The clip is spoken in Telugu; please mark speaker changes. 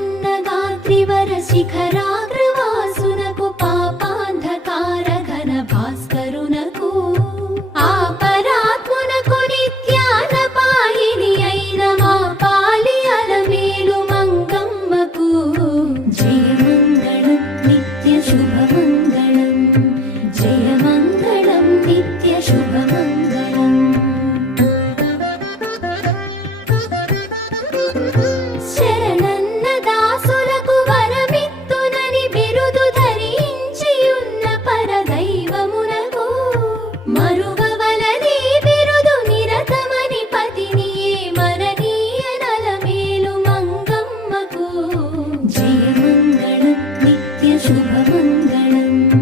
Speaker 1: శ్రీపన్నగాత్రివర శిఖరాగ్రవాసునకు పాపాంధకార ఘన భాస్కరునకు ఆపరాత్మునకు నిత్యానపాయిని అయిన మా పాలి అలమేలు మంగమ్మకు జీ மங்களம்